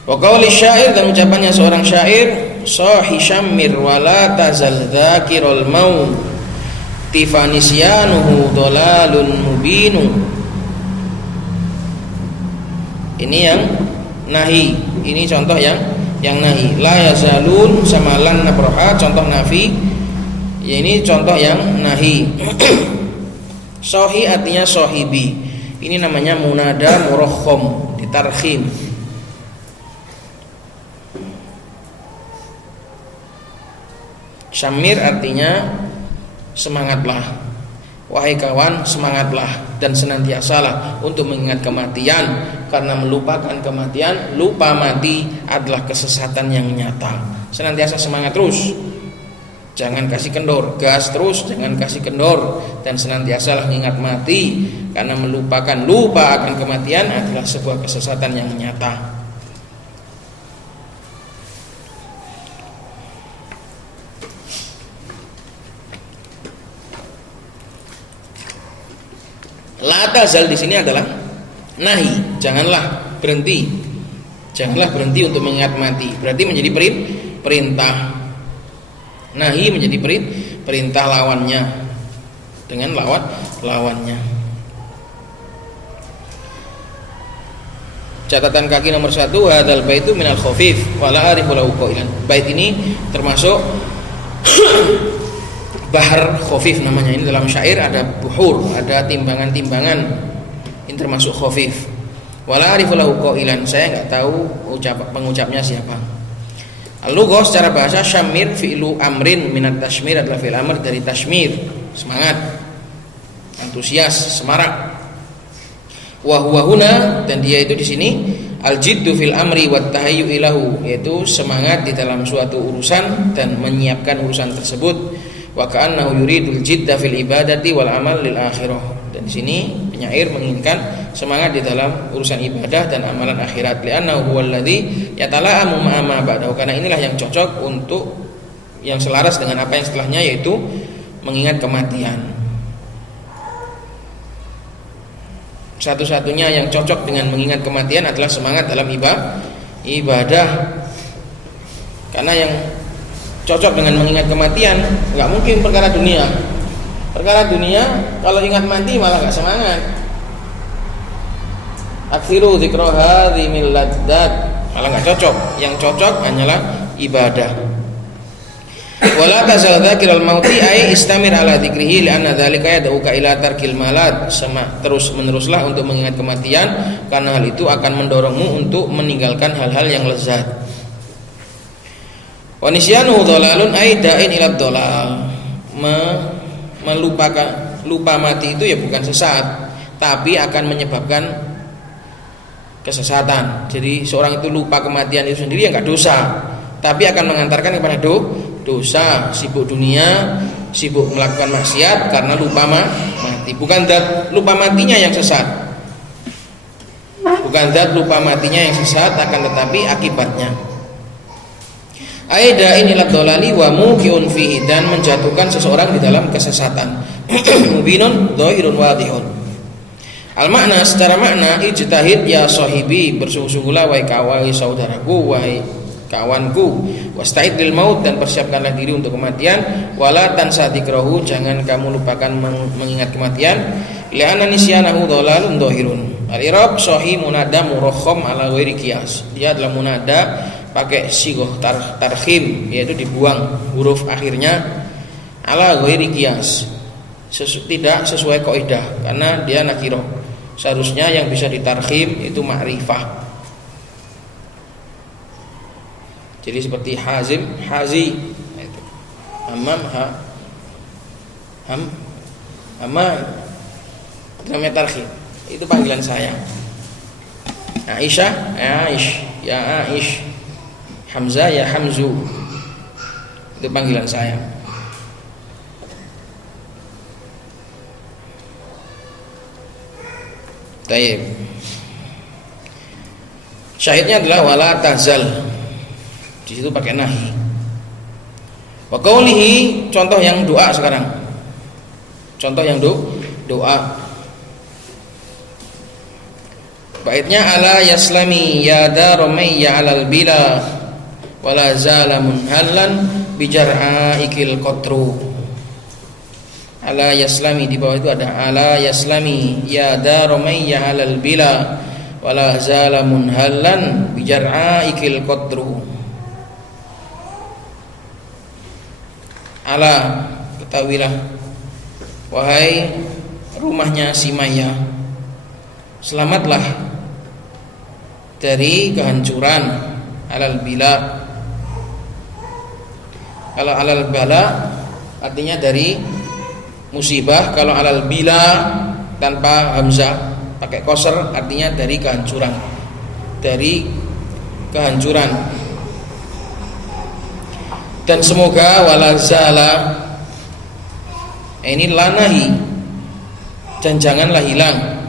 Wa qauli syair, dan ucapannya seorang syair, sahi syammir wala tazal dzakirul maut tifanisyanuhu dhalalun mubinu. Ini yang nahi, ini contoh yang nahi. La yazalun sama lan nabraha contoh nafi, ya ini contoh yang nahi. Sohi artinya sohibi, ini namanya munada murakhom, ditarkhim. Syamir artinya semangatlah. Wahai kawan, semangatlah dan senantiasalah untuk mengingat kematian, karena melupakan kematian, lupa mati adalah kesesatan yang nyata. Senantiasa semangat terus, jangan kasih kendor, gas terus, jangan kasih kendor, dan senantiasalah mengingat mati, karena lupa akan kematian adalah sebuah kesesatan yang nyata. La tazal di sini adalah nahi, janganlah berhenti untuk mengingat mati. Berarti menjadi perintah. Nahi menjadi perintah lawannya dengan lawannya. Catatan kaki nomor 1, hadzal baitu minal khafif wala arifu lahu qailan. Bait ini termasuk bahar khafif namanya. Ini dalam syair ada buhur, ada timbangan-timbangan. Ini termasuk khafif. Wala arifu lahu qailan, saya enggak tahu pengucapnya siapa. Al-lughah secara bahasa syamir fi'lu amrin minat tashmir adalah fi'il amr dari tashmir, semangat, antusias, semarak. Wa huwa huna, dan dia itu di sini al-jiddu fil amri wat tahayyu ilahu, yaitu semangat di dalam suatu urusan dan menyiapkan urusan tersebut. Wa ka'annahu yuridul jidda fil ibadati wal amal lil akhirah. Dan di sini penyair menginginkan semangat di dalam urusan ibadah dan amalan akhirat. Li'annahu huwal ladzi yatala'amu ma'a ma ba'dahu, karena inilah yang cocok untuk yang selaras dengan apa yang setelahnya, yaitu mengingat kematian. Satu-satunya yang cocok dengan mengingat kematian adalah semangat dalam ibadah. Karena yang cocok dengan mengingat kematian nggak mungkin perkara dunia. Perkara dunia kalau ingat mati malah nggak semangat. Aksiru dzikra hadzimil laddat, malah nggak cocok. Yang cocok hanyalah ibadah. Wala tazal dzakirul mauti ay istamir ala dzikrihi li'anna dzalika yad'uka ila tarkil malad. Terus meneruslah untuk mengingat kematian, karena hal itu akan mendorongmu untuk meninggalkan hal-hal yang lezat. Wa nisyanu dhalalun ay da'in ila dhalal. Lupa mati itu ya bukan sesat, tapi akan menyebabkan kesesatan. Jadi seorang itu lupa kematian itu sendiri ya enggak dosa, tapi akan mengantarkan kepada dosa. Sibuk dunia, sibuk melakukan maksiat karena lupa mati. Bukan zat lupa matinya yang sesat, akan tetapi akibatnya. Aida inilah dolali wa muqiun fihi, dan menjatuhkan seseorang di dalam kesesatan. Mubinun dhahirun wadihun. Al makna, secara makna, ijtahid ya sahibi, bersungguh-sungguhlah wahai saudaraku, wahai kawanku, wasta'id lil maut, dan persiapkanlah diri untuk kematian. Wala tansa dzikrahu, jangan kamu lupakan mengingat kematian. Li'anna nisyanahu dhalalun dhahirun. Al-i'rab sahih munada murakham ala ghairi qiyas. Dia adalah munada pakai sigoh tarkhim, yaitu dibuang huruf akhirnya, ala ghairi qiyas, tidak sesuai kaidah, karena dia nakirah. Seharusnya yang bisa ditarkhim itu ma'rifah. Jadi seperti hazim, hazi, itu amam, aman, itu namanya tarkhim. Itu panggilan saya. Aisyah, Aish, ya Aish. Hamzah, ya Hamzu, itu panggilan saya. Taib. Syahidnya adalah wala tazal. Di situ pakai nahi. Wa qaulihi, contoh yang doa sekarang. Contoh yang doa. Baitnya ala yaslami ya darumayya alal bila wala zala munhallan bijar'aikil qatru. Ala yaslami, di bawah itu ada ala yaslami ya darumayya alal bila wala zala munhallan bijar'aikil qatru. Ala, ketahuilah wahai rumahnya si Maya, selamatlah dari kehancuran. Alal bila, kalau alal bala artinya dari Musibah kalau alal bila tanpa hamzah pakai qasr artinya dari kehancuran. Dari kehancuran. Dan semoga wala zala, ini lanahi, dan janganlah hilang.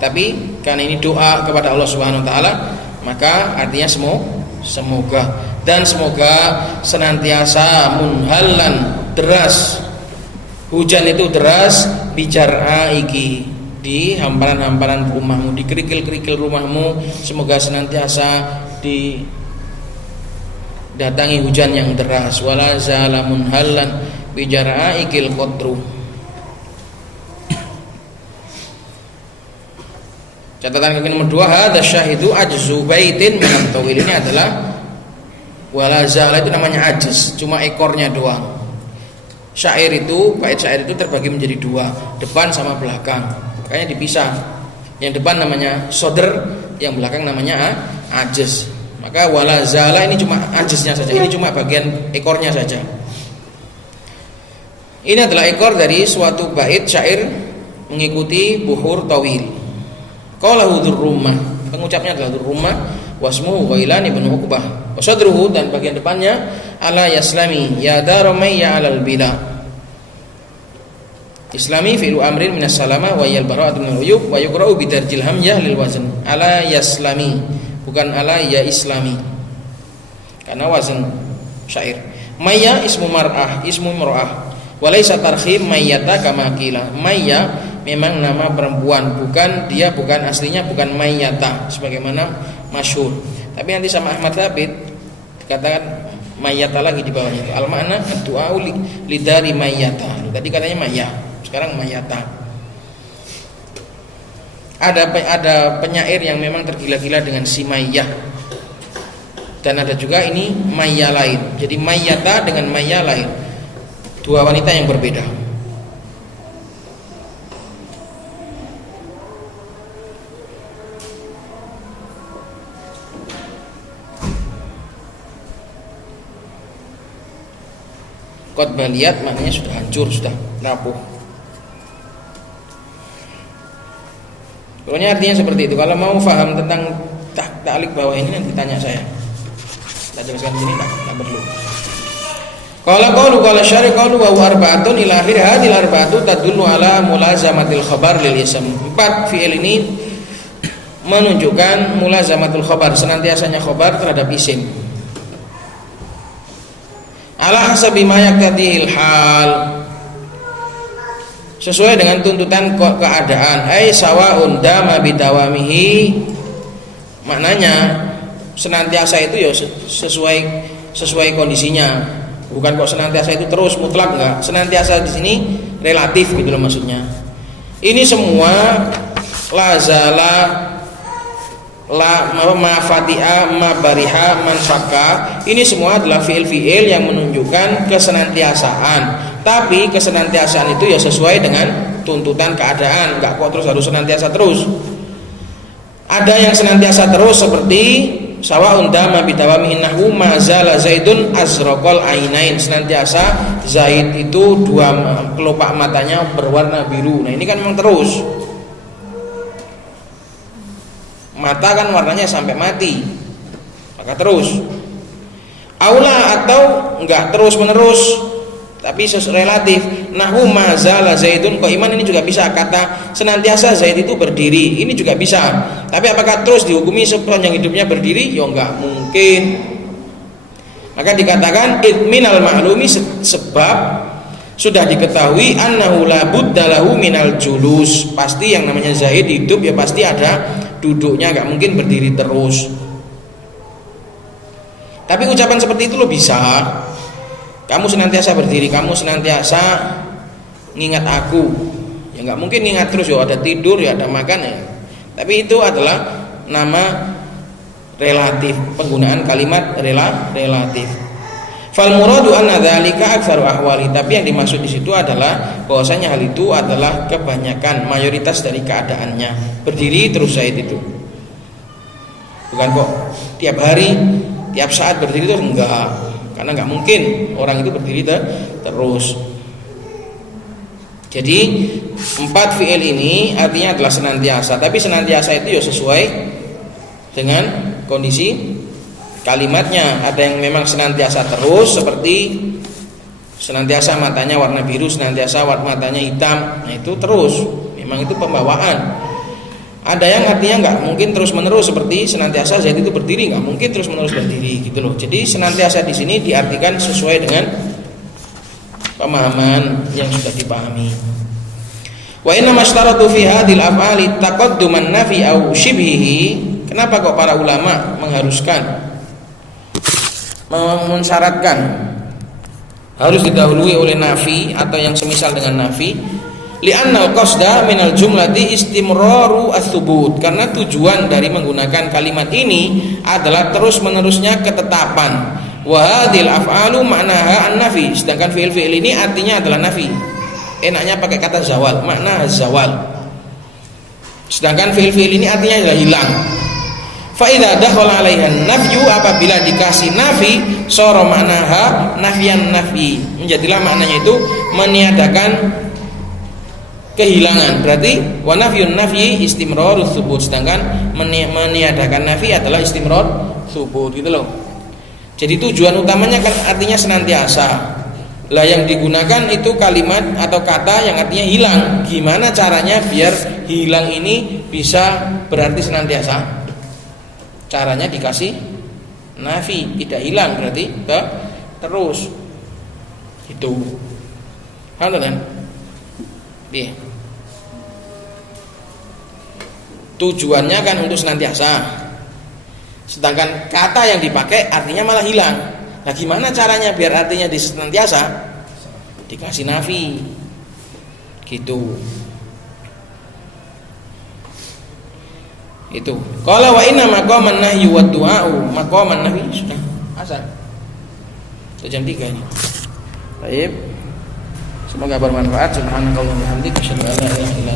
Tapi karena ini doa kepada Allah Subhanahu wa taala, maka artinya semoga. Dan semoga senantiasa munhalan, deras. Hujan itu deras bijar'a iki, di hamparan-hamparan rumahmu, di kerikil-kerikil rumahmu, semoga senantiasa didatangi hujan yang deras. Wala zala munhalan bijar'a ikil qadru. Catatan kaki nomor 2, hadza syahidu ajzu baitin min tawil. Ini adalah wala zala itu namanya ajiz, cuma ekornya doang. Syair itu, bait syair itu terbagi menjadi 2, depan sama belakang. Makanya dipisah. Yang depan namanya sodr, yang belakang namanya ajiz. Maka wala zala ini cuma ajiznya saja. Ini cuma bagian ekornya saja. Ini adalah ekor dari suatu bait syair mengikuti buhur tawil. Qalahu dzurrummah, pengucapnya adalah dzurrummah, wasmuhu Ghailan ibn Uqbah. Wasadruhu, dan bagian depannya ala yaslami ya daramaya alal bila. Islami fi'lu amrin minas salama wa yal bara'atu minal uyub wa yuqra'u bidarjil hamzah lil wazn. Ala yaslami, bukan ala ya islami, karena wazn syair. Maya ismu mar'ah, ismu mar'ah. Walaysa tarkhim mayyata kama qila. Mayya memang nama perempuan, bukan aslinya bukan mayyata sebagaimana masyhur. Tapi nanti sama Ahmad Thabit dikatakan mayyata lagi di bawahnya itu. Al makna du'a lidari mayyata. Tadi katanya mayya, sekarang mayyata. Ada penyair yang memang tergila-gila dengan si mayyah. Dan ada juga ini mayya lain. Jadi mayyata dengan mayya lain. Dua wanita yang berbeda. Qad baliyat maknanya sudah hancur, sudah rapuh. Pokoknya artinya seperti itu. Kalau mau paham tentang ta'liq bawah ini nanti tanya saya. Saya jelaskan di sini enggak perlu. Qala syari qalu wa arba'atun ila akhir hadhil arba'atu tadullu ala mulazamatil khabar lil ism. 4 fi'il ini menunjukkan mulazamatul khabar, senantiasanya khabar terhadap isim. Ala hasabi ma yaqtadihil hal, sesuai dengan tuntutan keadaan. Ai sawaun dama bidawamihi, maknanya senantiasa itu ya sesuai kondisinya. Bukan kok senantiasa itu terus mutlak, enggak. Senantiasa di sini relatif gitu loh maksudnya. Ini semua lazala, la ma fatiha, ma bariha, man fakka. Ini semua adalah fiil-fiil yang menunjukkan kesenantiasaan. Tapi kesenantiasaan itu ya sesuai dengan tuntutan keadaan, enggak kok terus harus senantiasa terus. Ada yang senantiasa terus seperti sawaun dama bidawami innahu mazala zaidun azraqal ainain, senantiasa Zaid itu dua kelopak matanya berwarna biru. Nah ini kan memang terus, mata kan warnanya sampai mati, maka terus. Aula atau enggak terus menerus tapi relatif. Nahu mazala zaidun qaiman, ini juga bisa kata senantiasa Zaid itu berdiri, ini juga bisa. Tapi apakah terus dihukumi sepanjang hidupnya berdiri? Ya enggak mungkin. Maka dikatakan minal ma'lumi, sebab sudah diketahui annahu la budda lahu minal julus, pasti yang namanya Zaid hidup ya pasti ada duduknya, enggak mungkin berdiri terus. Tapi ucapan seperti itu lo bisa. Kamu senantiasa berdiri, kamu senantiasa ngingat aku, ya nggak mungkin ingat terus, ya ada tidur, ya ada makan ya. Tapi itu adalah nama relatif, penggunaan kalimat relatif. Fal muradu anna dzalika aktsaru ahwali, tapi yang dimaksud di situ adalah bahwasanya hal itu adalah kebanyakan, mayoritas dari keadaannya. Berdiri terus Zaid itu. Bukan kok tiap hari, tiap saat berdiri terus, enggak. Karena nggak mungkin orang itu berdiri terus. Jadi 4 fi'il ini artinya adalah senantiasa, tapi senantiasa itu ya sesuai dengan kondisi kalimatnya. Ada yang memang senantiasa terus, seperti senantiasa matanya warna biru, senantiasa matanya hitam. Nah itu terus, memang itu pembawaan. Ada yang artinya nggak mungkin terus menerus, seperti senantiasa Zaid itu berdiri, nggak mungkin terus menerus berdiri gitu loh. Jadi senantiasa di sini diartikan sesuai dengan pemahaman yang sudah dipahami. Wa inna mashtaratu fi hadhil af'ali taqadduman nafi au shibhihi. Kenapa kok para ulama mengharuskan, mensyaratkan harus didahului oleh nafi atau yang semisal dengan nafi? Li'annal qasda minal jumlati istimraru ats-tsubut. Karena tujuan dari menggunakan kalimat ini adalah terus-menerusnya ketetapan. Wa hadhil af'alu ma'naha an-nafi. Sedangkan fi'il-fi'il ini artinya adalah nafi. Enaknya pakai kata zawal, makna zawal. Sedangkan fi'il-fi'il ini artinya adalah hilang. Fa idza dakhala 'alaiha nafyu, apabila dikasih nafi, sara ma'naha nafyan nafi. Menjadilah maknanya itu meniadakan kehilangan. Berarti wa nafyun nafyi istimrarus tsubut. Sedangkan meniadakan nafi adalah istimrar tsubut gitu loh. Jadi tujuan utamanya kan artinya senantiasa. Lah yang digunakan itu kalimat atau kata yang artinya hilang. Gimana caranya biar hilang ini bisa berarti senantiasa? Caranya dikasih nafi, tidak hilang berarti terus. Itu. Paham kan? Iya. Tujuannya kan untuk senantiasa. Sedangkan kata yang dipakai artinya malah hilang. Nah gimana caranya biar artinya di senantiasa? Dikasih nafi. Gitu. Itu. Qala wa inna maqaman nahyi wa du'a'u maqaman nafi. Sudah asal. Itu jam 3 ini. Baik. Semoga bermanfaat. Subhanakallahumma wa bihamdika asyhadu an la ilaha illa